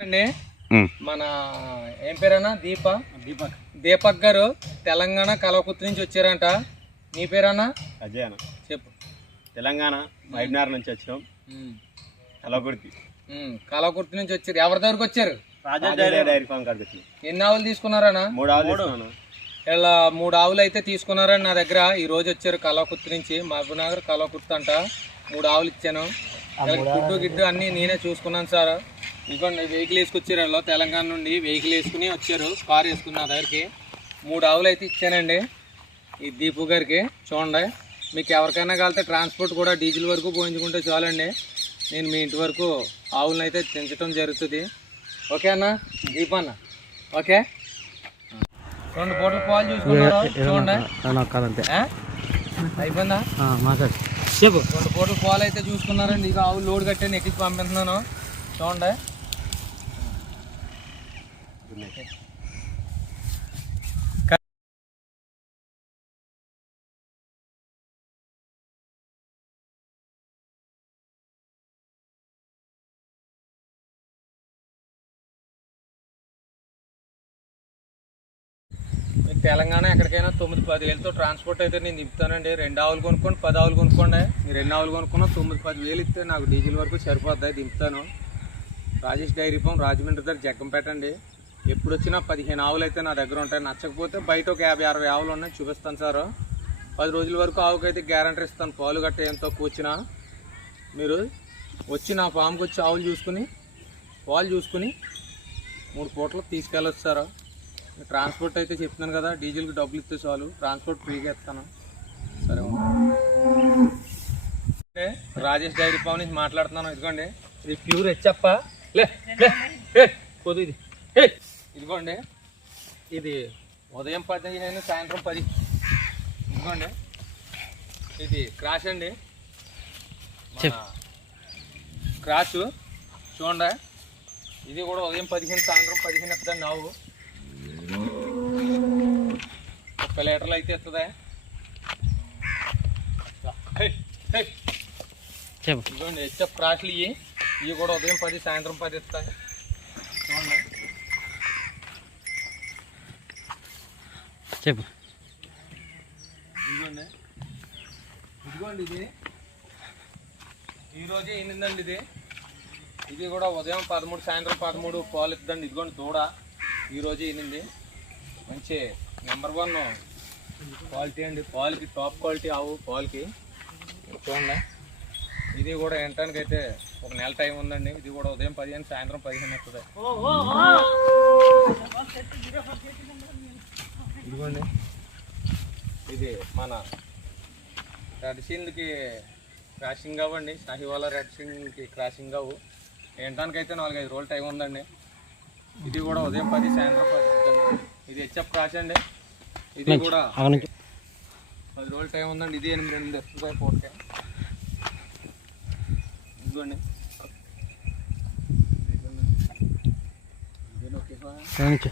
అండి. మన ఏం పేరన్నా? దీప? దీపక్. దీపక్ గారు తెలంగాణ కలవకుర్తి నుంచి వచ్చారంట. నీ పేరన్నా? అజయ్ అన్న. చెప్పు. తెలంగాణ వైబ్నార్ నుంచి వచ్చినాం ఉమ్, కలవకుర్తి కలవకుర్తి నుంచి వచ్చారు. ఎవరి దగ్గరకు వచ్చారు? రాజా డైరీ ఫామ్ కాడికి వచ్చినాం. ఎన్ని ఆవులు తీసుకున్నారన్నా? మూడు ఆవులు ఇలా మూడు ఆవులు అయితే తీసుకున్నారని నా దగ్గర ఈ రోజు వచ్చారు కలవకుర్తి నుంచి. మహబూబ్నగర్ కలవకుర్తి అంట. మూడు ఆవులు ఇచ్చాను. గుడ్డు గిడ్డు అన్ని నేనే చూసుకున్నాను సార్. ఇంకోండి వెహికల్ వేసుకొచ్చారు వీళ్ళు తెలంగాణ నుండి వెహికల్ వేసుకుని వచ్చారు. కార్ వేసుకుని నా దగ్గరికి. మూడు ఆవులు అయితే ఇచ్చానండి. ఈ దీపు గారికి. చూడండి మీకు ఎవరికైనా కలితే ట్రాన్స్పోర్ట్ కూడా డీజిల్ వరకు పోయించుకుంటే చాలండి. నేను మీ ఇంటి వరకు ఆవులను అయితే పెంచడం జరుగుతుంది. ఓకే అన్న? దీప్ అన్న? ఓకే? రెండు పూటలు పాలు చూసుకున్నారు చూడండి? అయిపోయిందా? చెప్పు. రెండు పూటలు పాలు అయితే చూసుకున్నారండి. ఇక ఆవు లోడ్ కట్టాను ఎక్కించి పంపిస్తున్నాను. చూడండి. మీకు తెలంగాణ ఎక్కడికైనా తొమ్మిది పది వేలతో ట్రాన్స్పోర్ట్ అయితే నేను దింపుతానండి. రెండు ఆవులు కొనుక్కోండి పది ఆవులు కొనుక్కోండి. మీరు రెండు ఆవులు కొనుక్కున్నా తొమ్మిది పది వేలు ఇస్తే నాకు డీజిల్ వరకు సరిపోద్ది దింపుతాను. రాజేష్ డైరీ ఫామ్ రాజమండ్రి దగ్గర జగ్గంపేట అండి. ఎప్పుడు వచ్చినా పదిహేను ఆవులు అయితే నా దగ్గర ఉంటాయి నచ్చకపోతే బయట ఒక యాభై అరవై ఆవులు ఉన్నాయి. చూపిస్తాను సార్. పది రోజుల వరకు ఆవుకైతే గ్యారంటీ ఇస్తాను. పాలు గట్ట ఎంతో కూర్చున్నా మీరు వచ్చి నా ఫామ్కి వచ్చి ఆవులు చూసుకుని పాలు చూసుకుని మూడు పూటలు తీసుకెళ్ళొచ్చు సార్. ట్రాన్స్పోర్ట్ అయితే చెప్తున్నాను కదా డీజిల్కి డబ్బులు ఇస్తే చాలు. ట్రాన్స్పోర్ట్ ఫ్రీగా ఇస్తాను. సరే రాజేష్ డైరీ ఫామ్ నుంచి మాట్లాడుతున్నాను. ఇదిగోండి. ఇది ప్యూర్ హెచ్చప్ప లే లే ఇది. ఇదిగోండి. ఇది ఉదయం పదిహేను సాయంత్రం పది. ఇదిగోండి. ఇది క్రాష్ అండి. క్రాష్. చూడండి. ఇది కూడా ఉదయం పదిహేను సాయంత్రం పదిహేను ఎత్తండి ఆవు. ముప్పై లీటర్లు అయితే ఇస్తుందా. ఇదిగోండి హెచ్ఎఫ్ క్రాష్లు ఇవి ఇవి కూడా ఉదయం పది సాయంత్రం పది ఇస్తాయి చూడండి చెప్పు. ఇదిగోండి. ఇదిగోండి ఇది. ఈరోజే ఎనిమిదండి ఇది. ఇది కూడా ఉదయం పదమూడు సాయంత్రం పదమూడు పాలు ఇద్దండి ఇదిగోండి దూడ. ఈరోజే ఎనిమిది మంచి నెంబర్ వన్ క్వాలిటీ అండి. పాలకి టాప్ క్వాలిటీ ఆవు పాలకి. చూడండి. ఇది కూడా ఎంటానికి అయితే ఒక నెల టైం ఉందండి. ఇది కూడా ఉదయం పదిహేను సాయంత్రం పదిహేను వస్తుంది. ఇదిగోండి. ఇది మన రెడ్ సిండ్కి క్రాషింగ్ అవ్వండి. షాహివాలా రెడ్ సిండ్కి క్రాషింగ్ అవ్వు. ఏంటానికి అయితే నాలుగైదు రోజులు టైం ఉందండి. ఇది కూడా ఉదయం పది సాయంత్రం పది. ఇది హెచ్ఎఫ్ క్రాష్ అండి. ఇది కూడా పది రోజులు టైం ఉందండి. ఇది ఎనిమిది ఎనిమిది వస్తుంది పూటకే ఇదిగోండి. అక్కడ నుంచి